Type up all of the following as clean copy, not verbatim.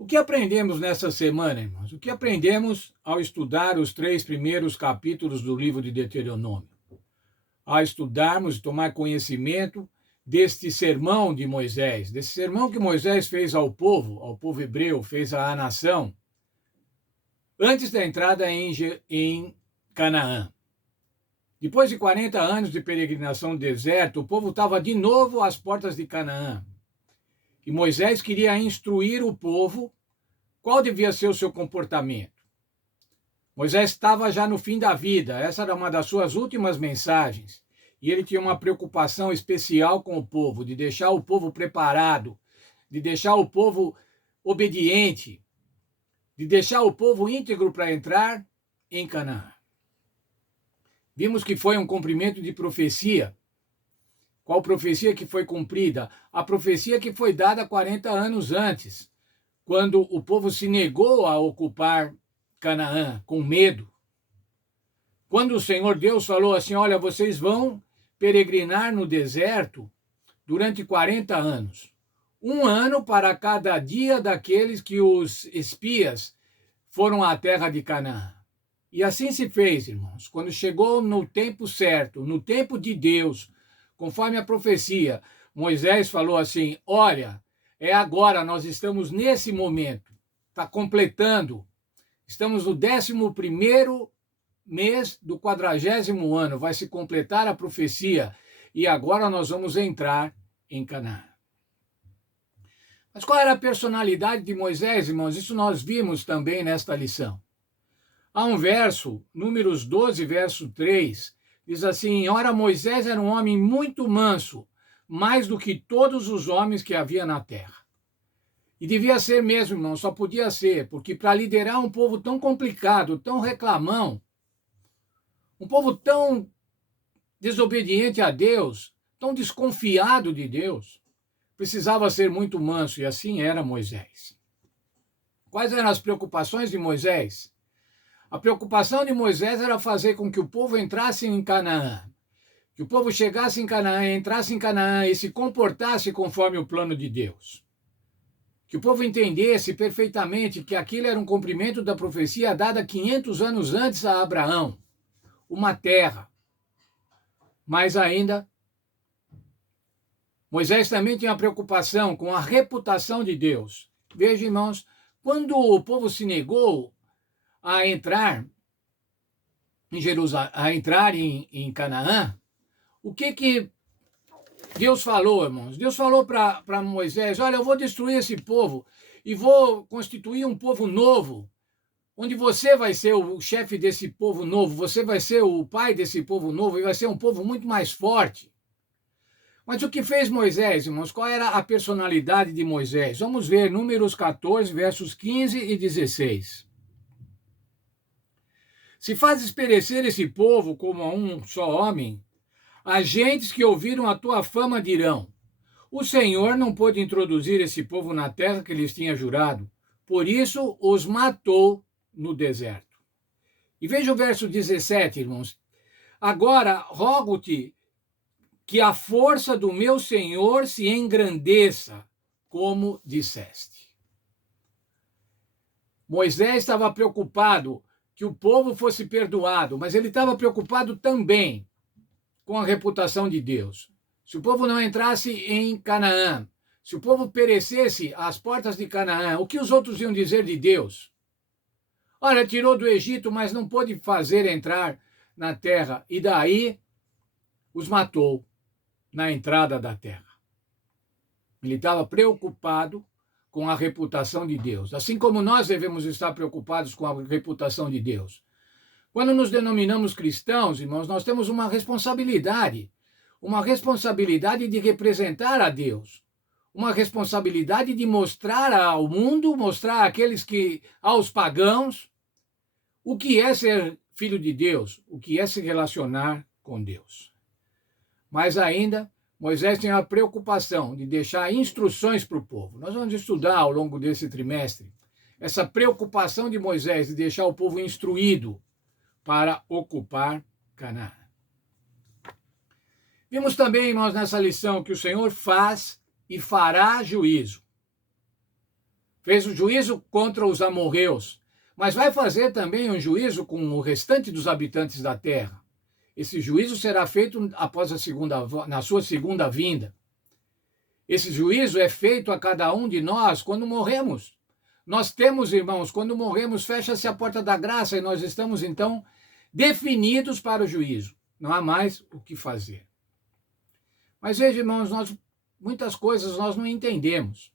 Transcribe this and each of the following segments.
O que aprendemos nessa semana, irmãos? O que aprendemos ao estudar os 3 primeiros capítulos do livro de Deuteronômio? Ao estudarmos e tomar conhecimento deste sermão de Moisés, desse sermão que Moisés fez ao povo hebreu, fez à nação, antes da entrada em Canaã. Depois de 40 anos de peregrinação no deserto, o povo estava de novo às portas de Canaã. E Moisés queria instruir o povo qual devia ser o seu comportamento. Moisés estava já no fim da vida, essa era uma das suas últimas mensagens. E ele tinha uma preocupação especial com o povo, de deixar o povo preparado, de deixar o povo obediente, de deixar o povo íntegro para entrar em Canaã. Vimos que foi um cumprimento de profecia. Qual profecia que foi cumprida? A profecia que foi dada 40 anos antes, quando o povo se negou a ocupar Canaã com medo. Quando o Senhor Deus falou assim: olha, vocês vão peregrinar no deserto durante 40 anos. 1 ano para cada dia daqueles que os espias foram à terra de Canaã. E assim se fez, irmãos. Quando chegou no tempo certo, no tempo de Deus, conforme a profecia, Moisés falou assim: olha, é agora, nós estamos nesse momento, está completando, estamos no 11º mês do 40º ano, vai se completar a profecia, e agora nós vamos entrar em Canaã. Mas qual era a personalidade de Moisés, irmãos? Isso nós vimos também nesta lição. Há um verso, Números 12, verso 3, diz assim: ora, Moisés era um homem muito manso, mais do que todos os homens que havia na terra. E devia ser mesmo, irmão, só podia ser, porque para liderar um povo tão complicado, tão reclamão, um povo tão desobediente a Deus, tão desconfiado de Deus, precisava ser muito manso, e assim era Moisés. Quais eram as preocupações de Moisés? A preocupação de Moisés era fazer com que o povo entrasse em Canaã, que o povo chegasse em Canaã, entrasse em Canaã e se comportasse conforme o plano de Deus. Que o povo entendesse perfeitamente que aquilo era um cumprimento da profecia dada 500 anos antes a Abraão, uma terra. Mas ainda, Moisés também tinha preocupação com a reputação de Deus. Veja, irmãos, quando o povo se negou a entrar em Jerusalém, a entrar em Canaã, o que Deus falou, irmãos? Deus falou para Moisés: olha, eu vou destruir esse povo e vou constituir um povo novo, onde você vai ser o chefe desse povo novo, você vai ser o pai desse povo novo e vai ser um povo muito mais forte. Mas o que fez Moisés, irmãos? Qual era a personalidade de Moisés? Vamos ver Números 14, versos 15 e 16. Se fazes perecer esse povo como a um só homem, as gentes que ouviram a tua fama dirão: o Senhor não pôde introduzir esse povo na terra que lhes tinha jurado, por isso os matou no deserto. E veja o verso 17, irmãos. Agora rogo-te que a força do meu Senhor se engrandeça, como disseste. Moisés estava preocupado que o povo fosse perdoado, mas ele estava preocupado também com a reputação de Deus. Se o povo não entrasse em Canaã, se o povo perecesse às portas de Canaã, o que os outros iam dizer de Deus? Olha, tirou do Egito, mas não pôde fazer entrar na terra, e daí os matou na entrada da terra. Ele estava preocupado com a reputação de Deus, assim como nós devemos estar preocupados com a reputação de Deus. Quando nos denominamos cristãos, irmãos, nós temos uma responsabilidade de representar a Deus, uma responsabilidade de mostrar ao mundo, mostrar aos pagãos, o que é ser filho de Deus, o que é se relacionar com Deus. Mas ainda, Moisés tem a preocupação de deixar instruções para o povo. Nós vamos estudar ao longo desse trimestre essa preocupação de Moisés de deixar o povo instruído para ocupar Canaã. Vimos também, irmãos, nessa lição que o Senhor faz e fará juízo. Fez o juízo contra os amorreus, mas vai fazer também um juízo com o restante dos habitantes da terra. Esse juízo será feito após na sua segunda vinda. Esse juízo é feito a cada um de nós quando morremos. Nós temos, irmãos, quando morremos, fecha-se a porta da graça e nós estamos, então, definidos para o juízo. Não há mais o que fazer. Mas veja, irmãos, muitas coisas nós não entendemos.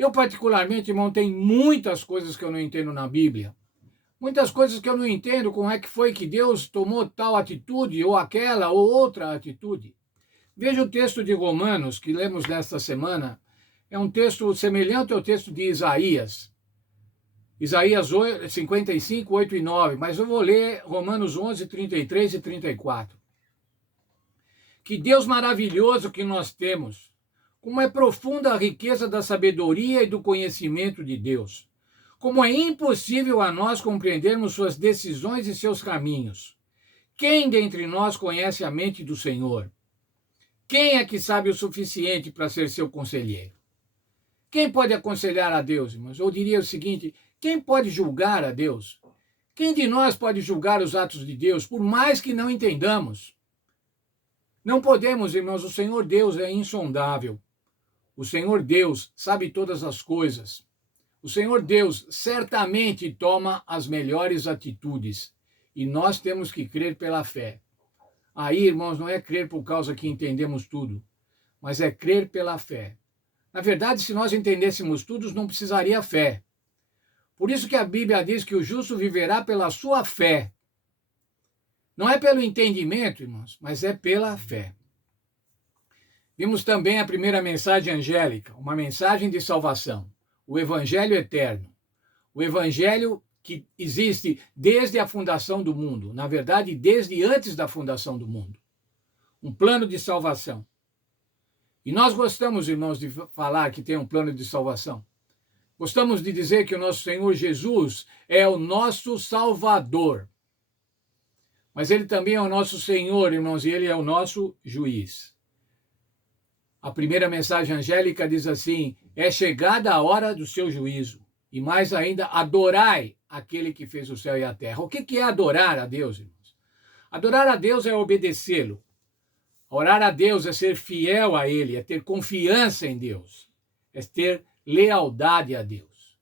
Eu, particularmente, irmão, tem muitas coisas que eu não entendo na Bíblia. Muitas coisas que eu não entendo como é que foi que Deus tomou tal atitude, ou aquela, ou outra atitude. Veja o texto de Romanos, que lemos nesta semana. É um texto semelhante ao texto de Isaías. Isaías 55, 8 e 9. Mas eu vou ler Romanos 11, 33 e 34. Que Deus maravilhoso que nós temos. Como é profunda a riqueza da sabedoria e do conhecimento de Deus. Como é impossível a nós compreendermos suas decisões e seus caminhos. Quem dentre nós conhece a mente do Senhor? Quem é que sabe o suficiente para ser seu conselheiro? Quem pode aconselhar a Deus, irmãos? Eu diria o seguinte, quem pode julgar a Deus? Quem de nós pode julgar os atos de Deus, por mais que não entendamos? Não podemos, irmãos, o Senhor Deus é insondável. O Senhor Deus sabe todas as coisas. O Senhor Deus certamente toma as melhores atitudes. E nós temos que crer pela fé. Aí, irmãos, não é crer por causa que entendemos tudo, mas é crer pela fé. Na verdade, se nós entendêssemos tudo, não precisaria fé. Por isso que a Bíblia diz que o justo viverá pela sua fé. Não é pelo entendimento, irmãos, mas é pela fé. Vimos também a primeira mensagem angélica, uma mensagem de salvação, o Evangelho eterno. O Evangelho que existe desde a fundação do mundo, na verdade, desde antes da fundação do mundo. Um plano de salvação. E nós gostamos, irmãos, de falar que tem um plano de salvação. Gostamos de dizer que o nosso Senhor Jesus é o nosso Salvador. Mas ele também é o nosso Senhor, irmãos, e ele é o nosso juiz. A primeira mensagem angélica diz assim, é chegada a hora do seu juízo. E mais ainda, adorai aquele que fez o céu e a terra. O que é adorar a Deus, irmãos? Adorar a Deus é obedecê-lo. Orar a Deus é ser fiel a Ele, é ter confiança em Deus, é ter lealdade a Deus.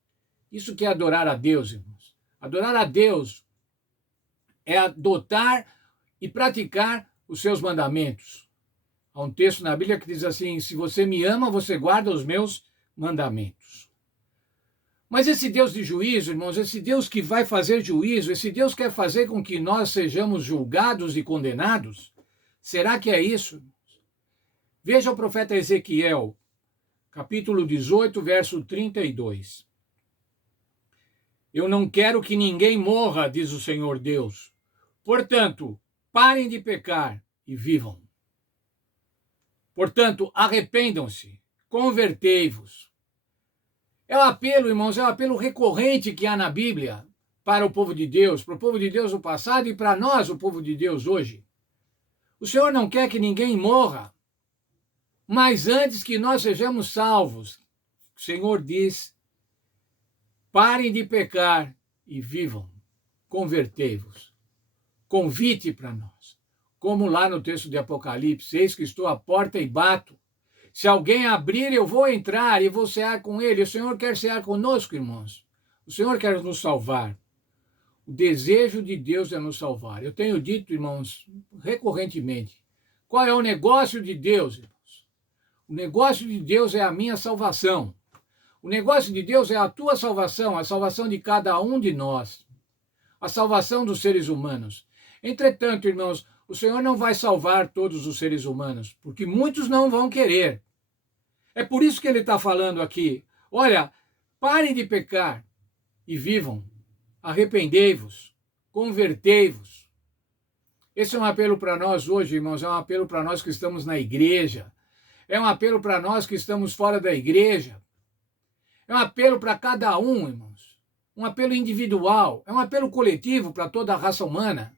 Isso que é adorar a Deus, irmãos. Adorar a Deus é adotar e praticar os seus mandamentos. Há um texto na Bíblia que diz assim, se você me ama, você guarda os meus mandamentos. Mas esse Deus de juízo, irmãos, esse Deus que vai fazer juízo, esse Deus quer fazer com que nós sejamos julgados e condenados, será que é isso? Veja o profeta Ezequiel, capítulo 18, verso 32. Eu não quero que ninguém morra, diz o Senhor Deus. Portanto, parem de pecar e vivam. Portanto, arrependam-se, convertei-vos. É o apelo, irmãos, é o apelo recorrente que há na Bíblia para o povo de Deus, para o povo de Deus no passado e para nós, o povo de Deus hoje. O Senhor não quer que ninguém morra, mas antes que nós sejamos salvos, o Senhor diz, parem de pecar e vivam, convertei-vos. Convite para nós. Como lá no texto de Apocalipse, eis que estou à porta e bato. Se alguém abrir, eu vou entrar e vou cear com ele. O Senhor quer cear conosco, irmãos. O Senhor quer nos salvar. O desejo de Deus é nos salvar. Eu tenho dito, irmãos, recorrentemente, qual é o negócio de Deus, irmãos? O negócio de Deus é a minha salvação. O negócio de Deus é a tua salvação, a salvação de cada um de nós. A salvação dos seres humanos. Entretanto, irmãos, o Senhor não vai salvar todos os seres humanos, porque muitos não vão querer. É por isso que ele está falando aqui. Olha, parem de pecar e vivam. Arrependei-vos, convertei-vos. Esse é um apelo para nós hoje, irmãos, é um apelo para nós que estamos na igreja. É um apelo para nós que estamos fora da igreja. É um apelo para cada um, irmãos. Um apelo individual. É um apelo coletivo para toda a raça humana.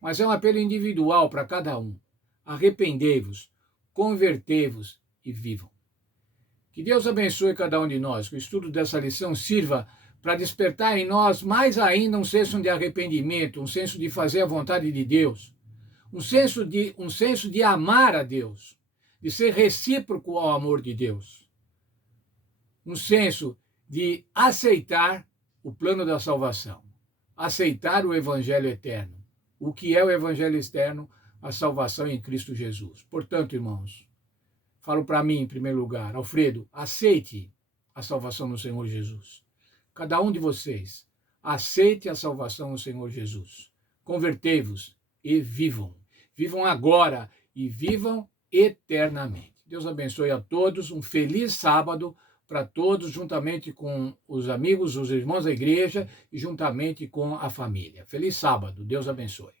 Mas é um apelo individual para cada um. Arrependei-vos, convertei-vos e vivam. Que Deus abençoe cada um de nós, que o estudo dessa lição sirva para despertar em nós mais ainda um senso de arrependimento, um senso de fazer a vontade de Deus, um senso de amar a Deus, de ser recíproco ao amor de Deus, um senso de aceitar o plano da salvação, aceitar o evangelho eterno. O que é o evangelho externo? A salvação em Cristo Jesus. Portanto, irmãos, falo para mim em primeiro lugar, Alfredo, aceite a salvação no Senhor Jesus. Cada um de vocês, aceite a salvação no Senhor Jesus. Convertei-vos e vivam. Vivam agora e vivam eternamente. Deus abençoe a todos, um feliz sábado para todos, juntamente com os amigos, os irmãos da igreja e juntamente com a família. Feliz sábado, Deus abençoe.